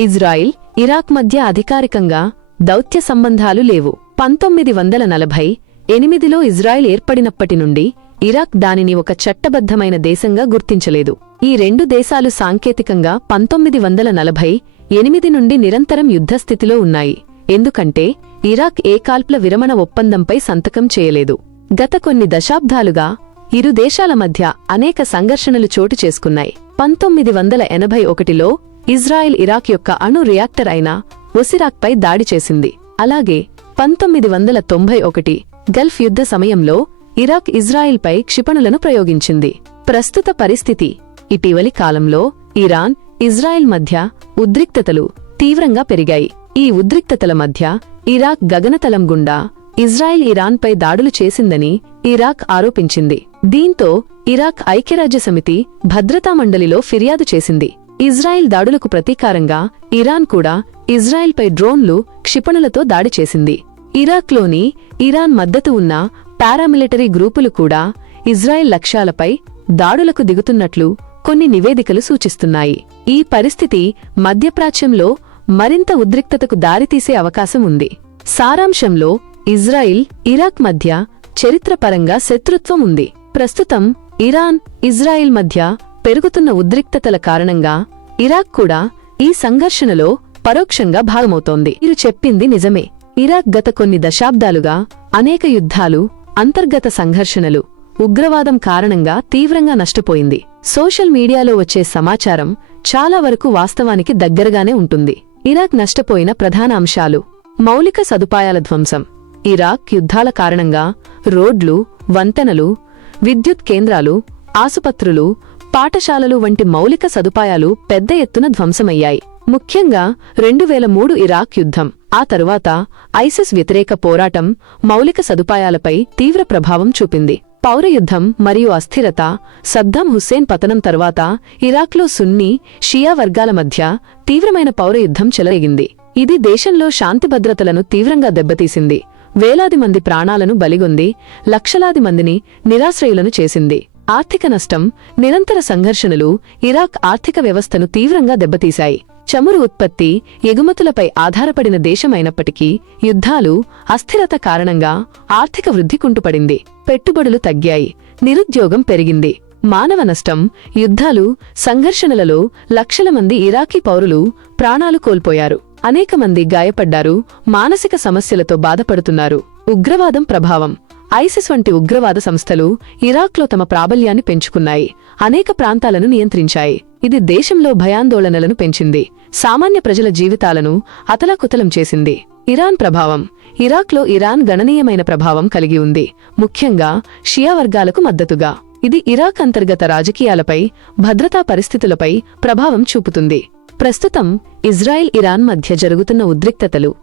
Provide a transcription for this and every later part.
Israel Iraq మధ్య అధికారికంగా దౌత్య సంబంధాలు లేవు. పంతొమ్మిది వందల నలభై ఎనిమిదిలో ఇజ్రాయిల్ ఏర్పడినప్పటి నుండి ఇరాక్ దానిని ఒక చట్టబద్ధమైన దేశంగా గుర్తించలేదు. ఈ రెండు దేశాలు సాంకేతికంగా పంతొమ్మిది వందల నలభై ఎనిమిది నుండి నిరంతరం యుద్ధస్థితిలో ఉన్నాయి. ఎందుకంటే ఇరాక్ ఏకాల్ప్ల విరమణ ఒప్పందంపై సంతకం చేయలేదు. గత కొన్ని దశాబ్దాలుగా ఇరు దేశాల మధ్య అనేక సంఘర్షణలు చోటు చేసుకున్నాయి. పంతొమ్మిది వందల ఎనభై ఒకటిలో ఇజ్రాయెల్ ఇరాక్ యొక్క అణు రియాక్టర్ అయిన ఒసిరాక్పై దాడి చేసింది. అలాగే పంతొమ్మిది వందల తొంభై ఒకటి గల్ఫ్ యుద్ధ సమయంలో ఇరాక్ ఇజ్రాయిల్పై క్షిపణులను ప్రయోగించింది. ప్రస్తుత పరిస్థితి ఇటీవలి కాలంలో ఇరాన్ ఇజ్రాయెల్ మధ్య ఉద్రిక్తతలు తీవ్రంగా పెరిగాయి. ఈ ఉద్రిక్తతల మధ్య ఇరాక్ గగనతలం గుండా ఇజ్రాయెల్ ఇరాన్పై దాడులు చేసిందని ఇరాక్ ఆరోపించింది. దీంతో ఇరాక్ ఐక్యరాజ్య సమితి భద్రతా మండలిలో ఫిర్యాదు చేసింది. ఇజ్రాయెల్ దాడులకు ప్రతీకారంగా ఇరాన్ కూడా ఇజ్రాయెల్పై డ్రోన్లు క్షిపణులతో దాడి చేసింది. ఇరాక్లోని ఇరాన్ మద్దతు ఉన్న పారామిలిటరీ గ్రూపులు కూడా ఇజ్రాయెల్ లక్ష్యాలపై దాడులకు దిగుతున్నట్లు కొన్ని నివేదికలు సూచిస్తున్నాయి. ఈ పరిస్థితి మధ్యప్రాచ్యంలో మరింత ఉద్రిక్తతకు దారితీసే అవకాశం ఉంది. సారాంశంలో ఇజ్రాయిల్ ఇరాక్ మధ్య చరిత్రపరంగా శత్రుత్వం ఉంది. ప్రస్తుతం ఇరాన్ ఇజ్రాయిల్ మధ్య పెరుగుతున్న ఉద్రిక్తతల కారణంగా ఇరాక్ కూడా ఈ సంఘర్షణలో పరోక్షంగా భాగమవుతోంది. మీరు చెప్పింది నిజమే. ఇరాక్ గత కొన్ని దశాబ్దాలుగా అనేక యుద్ధాలు అంతర్గత సంఘర్షణలు ఉగ్రవాదం కారణంగా తీవ్రంగా నష్టపోయింది. సోషల్ మీడియాలో వచ్చే సమాచారం చాలా వరకు వాస్తవానికి దగ్గరగానే ఉంటుంది. ఇరాక్ నష్టపోయిన ప్రధాన అంశాలు మౌలిక సదుపాయాల ధ్వంసం ఇరాక్ యుద్ధాల కారణంగా రోడ్లు వంతెనలు విద్యుత్ కేంద్రాలు ఆసుపత్రులు పాఠశాలలు వంటి మౌలిక సదుపాయాలు పెద్ద ఎత్తున ధ్వంసమయ్యాయి. ముఖ్యంగా రెండు వేల మూడు ఇరాక్ యుద్ధం. ఆ తరువాత ఐసిస్ వ్యతిరేక పోరాటం మౌలిక సదుపాయాలపై తీవ్ర ప్రభావం చూపింది. పౌరయుద్ధం మరియు అస్థిరత సద్దాం హుస్సేన్ పతనం తర్వాత ఇరాక్లో సున్నీ షియా వర్గాల మధ్య తీవ్రమైన పౌరయుద్ధం చెలరేగింది. ఇది దేశంలో శాంతి భద్రతలను తీవ్రంగా దెబ్బతీసింది. వేలాది మంది ప్రాణాలను బలిగొంది లక్షలాది మందిని నిరాశ్రయులను చేసింది. ఆర్థిక నష్టం నిరంతర సంఘర్షణలు ఇరాక్ ఆర్థిక వ్యవస్థను తీవ్రంగా దెబ్బతీశాయి. చమురు ఉత్పత్తి ఎగుమతులపై ఆధారపడిన దేశమైనప్పటికీ యుద్ధాలు అస్థిరత కారణంగా ఆర్థిక వృద్ధి కుంటుపడింది. పెట్టుబడులు తగ్గాయి. నిరుద్యోగం పెరిగింది. మానవ నష్టం యుద్ధాలు సంఘర్షణలలో లక్షల మంది ఇరాకీ పౌరులు ప్రాణాలు కోల్పోయారు. అనేక మంది గాయపడ్డారు మానసిక సమస్యలతో బాధపడుతున్నారు. ఉగ్రవాదం ప్రభావం ఐసిస్ వంటి ఉగ్రవాద సంస్థలు ఇరాక్లో తమ ప్రాబల్యాన్ని పెంచుకున్నాయి. అనేక ప్రాంతాలను నియంత్రించాయి. ఇది దేశంలో భయాందోళనలను పెంచింది. సామాన్య ప్రజల జీవితాలను అతలాకుతలం చేసింది. ఇరాన్ ప్రభావం. ఇరాక్లో ఇరాన్ గణనీయమైన ప్రభావం కలిగి ఉంది. ముఖ్యంగా షియా వర్గాలకు మద్దతుగా. ఇది ఇరాక్ అంతర్గత రాజకీయాలపై భద్రతా పరిస్థితులపై ప్రభావం చూపుతుంది. ప్రస్తుతం ఇజ్రాయెల్ ఇరాన్ మధ్య జరుగుతున్న ఉద్రిక్తతలు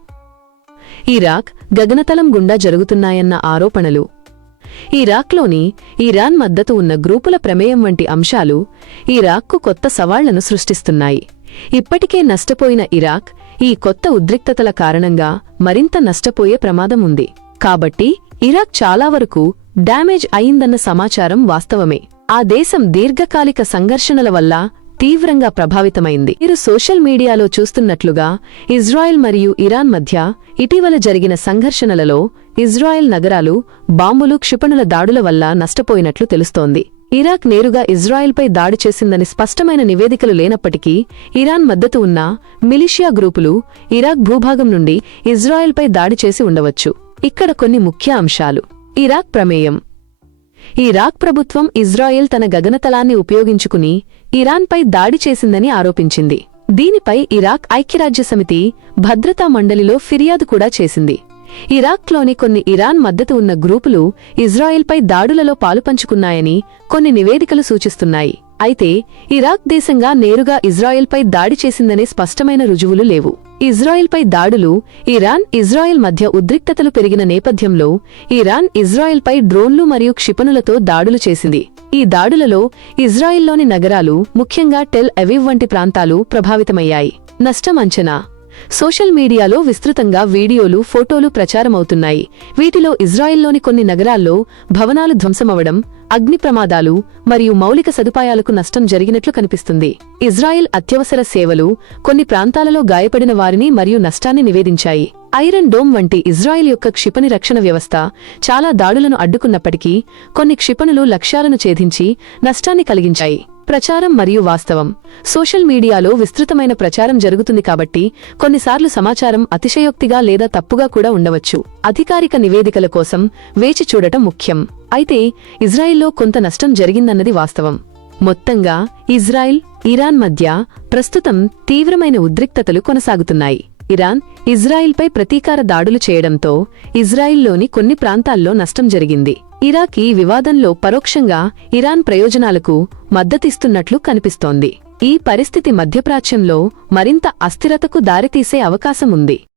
ఇరాక్ గగనతలం గుండా జరుగుతున్నాయన్న ఆరోపణలు. ఇరాక్లోని ఇరాన్ మద్దతు ఉన్న గ్రూపుల ప్రమేయం వంటి అంశాలు ఇరాక్కు కొత్త సవాళ్ళను సృష్టిస్తున్నాయి. ఇప్పటికే నష్టపోయిన ఇరాక్ ఈ కొత్త ఉద్రిక్తతల కారణంగా మరింత నష్టపోయే ప్రమాదం ఉంది. కాబట్టి ఇరాక్ చాలా వరకు డ్యామేజ్ అయిందన్న సమాచారం వాస్తవమే. ఆ దేశం దీర్ఘకాలిక సంఘర్షణల వల్ల తీవ్రంగా ప్రభావితమైంది. మీరు సోషల్ మీడియాలో చూస్తున్నట్లుగా ఇజ్రాయెల్ మరియు ఇరాన్ మధ్య ఇటీవల జరిగిన సంఘర్షణలలో ఇజ్రాయెల్ నగరాలు బాంబులు క్షిపణుల దాడుల వల్ల నష్టపోయినట్లు తెలుస్తోంది. ఇరాక్ నేరుగా ఇజ్రాయెల్పై దాడి చేసిందని స్పష్టమైన నివేదికలు లేనప్పటికీ ఇరాన్ మద్దతు ఉన్న మిలిషియా గ్రూపులు ఇరాక్ భూభాగం నుండి ఇజ్రాయెల్పై దాడి చేసి ఉండవచ్చు. ఇక్కడ కొన్ని ముఖ్య అంశాలు. ఇరాక్ ప్రమేయం. ఇరాక్ ప్రభుత్వం ఇజ్రాయెల్ తన గగనతలాన్ని ఉపయోగించుకుని ఇరాన్పై దాడి చేసిందని ఆరోపించింది. దీనిపై ఇరాక్ ఐక్యరాజ్యసమితి భద్రతా మండలిలో ఫిర్యాదు కూడా చేసింది. ఇరాక్లోని కొన్ని ఇరాన్ మద్దతు ఉన్న గ్రూపులు ఇజ్రాయెల్పై దాడులలో పాలుపంచుకున్నాయని కొన్ని నివేదికలు సూచిస్తున్నాయి. అయితే ఇరాక్ దేశంగా నేరుగా ఇజ్రాయెల్పై దాడి చేసిందనే స్పష్టమైన రుజువులు లేవు. ఇజ్రాయెల్పై దాడులు ఇరాన్ ఇజ్రాయెల్ మధ్య ఉద్రిక్తతలు పెరిగిన నేపథ్యంలో ఇరాన్ ఇజ్రాయెల్పై డ్రోన్లు మరియు క్షిపణులతో దాడులు చేసింది. ఈ దాడులలో ఇజ్రాయెల్లోని నగరాలు ముఖ్యంగా టెల్ అవివ్ వంటి ప్రాంతాలు ప్రభావితమయ్యాయి. నష్టం అంచనా సోషల్ మీడియాలో విస్తృతంగా వీడియోలు ఫోటోలు ప్రచారమవుతున్నాయి. వీటిలో ఇజ్రాయెల్లోని కొన్ని నగరాల్లో భవనాలు ధ్వంసమవడం అగ్ని ప్రమాదాలు మరియు మౌలిక సదుపాయాలకు నష్టం జరిగినట్లు కనిపిస్తుంది. ఇజ్రాయెల్ అత్యవసర సేవలు కొన్ని ప్రాంతాలలో గాయపడిన వారిని మరియు నష్టాన్ని నివేదించాయి. ఐరన్ డోమ్ వంటి ఇజ్రాయెల్ యొక్క క్షిపణి రక్షణ వ్యవస్థ చాలా దాడులను అడ్డుకున్నప్పటికీ కొన్ని క్షిపణులు లక్ష్యాలను ఛేదించి నష్టాన్ని కలిగించాయి. ప్రచారం మరియు వాస్తవం. సోషల్ మీడియాలో విస్తృతమైన ప్రచారం జరుగుతుంది కాబట్టి కొన్నిసార్లు సమాచారం అతిశయోక్తిగా లేదా తప్పుగా కూడా ఉండవచ్చు. అధికారిక నివేదికల కోసం వేచి చూడటం ముఖ్యం. అయితే ఇజ్రాయిల్లో కొంత నష్టం జరిగిందన్నది వాస్తవం. మొత్తంగా ఇజ్రాయిల్ ఇరాన్ మధ్య ప్రస్తుతం తీవ్రమైన ఉద్రిక్తతలు కొనసాగుతున్నాయి. ఇరాన్ ఇజ్రాయిల్పై ప్రతీకార దాడులు చేయడంతో ఇజ్రాయిల్లోని కొన్ని ప్రాంతాల్లో నష్టం జరిగింది. ఇరాక్ ఈ వివాదంలో పరోక్షంగా ఇరాన్ ప్రయోజనాలకు మద్దతిస్తున్నట్లు కనిపిస్తోంది. ఈ పరిస్థితి మధ్యప్రాచ్యంలో మరింత అస్థిరతకు దారితీసే అవకాశం ఉంది